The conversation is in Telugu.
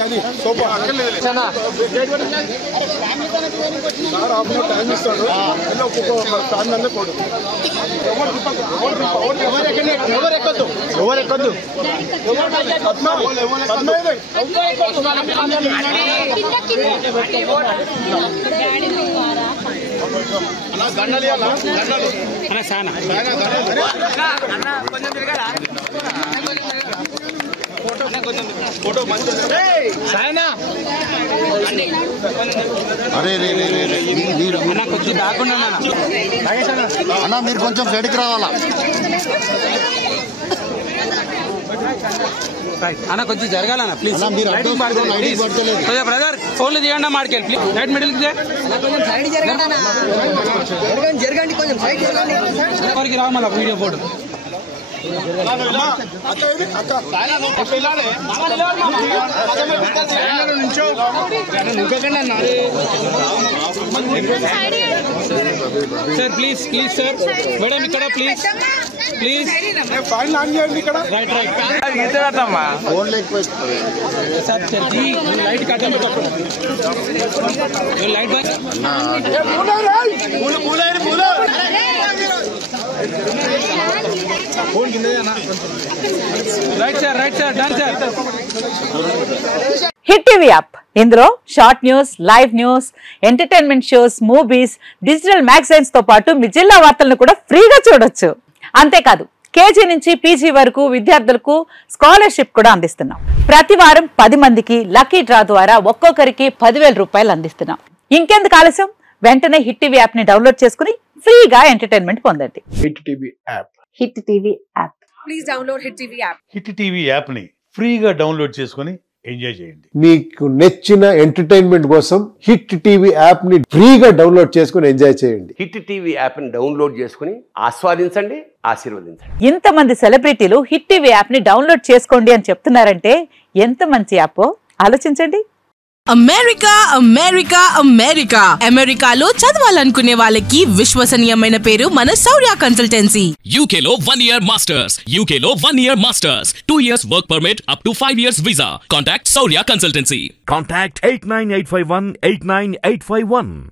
అది సోఫా సార్ आपने टाइम ఇస్తాడు ఇలా ఒక్కొక్క ఫ్యామిలీ అన్న కోడు ఎవరు ఎక్కద్దు फोटो अरे अना మీరు కొంచెం సైడ్కి రావాలా అన్న కొంచెం జరగాలన్నా ప్లీజ్ కొంచెం బ్రదర్ ఫోన్లు తీయండి మాడికెళ్ళి ప్లీజ్ రైట్ మిడిల్ కి కొంచెం సైడ్ జరగండి కొంచెం సైడ్ జరగండి ఎవరికి రావాల video photo sir please please sir madam ఇక్కడ ప్లీజ్ ప్లీజ్ ఫైన్ ఆన్ చేయండి ఇక్కడ రైట్ రైట్ ఇస్తారమ్మా ఫోన్ లేకపోతే సార్ జీ లైట్ కట్టండి లైట్ ఫోన్ కింద right sir done sir hit TV app ఇందులో short news, live news, entertainment shows, movies, digital magazines తో పాటు మీ జిల్లా వార్తలను కూడా ఫ్రీగా చూడొచ్చు. అంతేకాదు కేజీ నుంచి పీజీ వరకు విద్యార్థులకు స్కాలర్షిప్ కూడా అందిస్తున్నాం. ప్రతి వారం 10 మందికి లక్కీ డ్రా ద్వారా ఒక్కొక్కరికి 10,000 రూపాయలు అందిస్తున్నాం. ఇంకెందుకు ఆలస్యం, వెంటనే హిట్ టీవీ యాప్ ని డౌన్లోడ్ చేసుకుని ఫ్రీగా ఎంటర్టైన్మెంట్ పొందండి. Hit TV app. Hit TV app. Please download hit TV app. Hit TV app ని ఫ్రీగా డౌన్లోడ్ చేసుకుని ఎంజాయ్ చేయండి. మీకు నచ్చిన ఎంటర్టైన్మెంట్ కోసం హిట్ టీవీ యాప్ ని ఫ్రీగా డౌన్లోడ్ చేసుకుని ఎంజాయ్ చేయండి. హిట్ టీవీ యాప్ ని డౌన్లోడ్ చేసుకుని ఆస్వాదించండి, ఆశీర్వదించండి. ఇంతమంది సెలబ్రిటీలు హిట్ టీవీ యాప్ ని డౌన్లోడ్ చేసుకోండి అని చెప్తున్నారంటే ఎంత మంచి యాప్ ఆలోచించండి. అమెరికా అమెరికా అమెరికా అమెరికాలో చదవాలనుకునే వాళ్ళకి విశ్వసనీయమైన పేరు మన శౌర్య కన్సల్టెన్సీ. UK లో 1 year masters, UK లో 1 year masters, 2 years work permit up to 5 years visa. Contact Saurya Consultancy. Contact 89851 89851.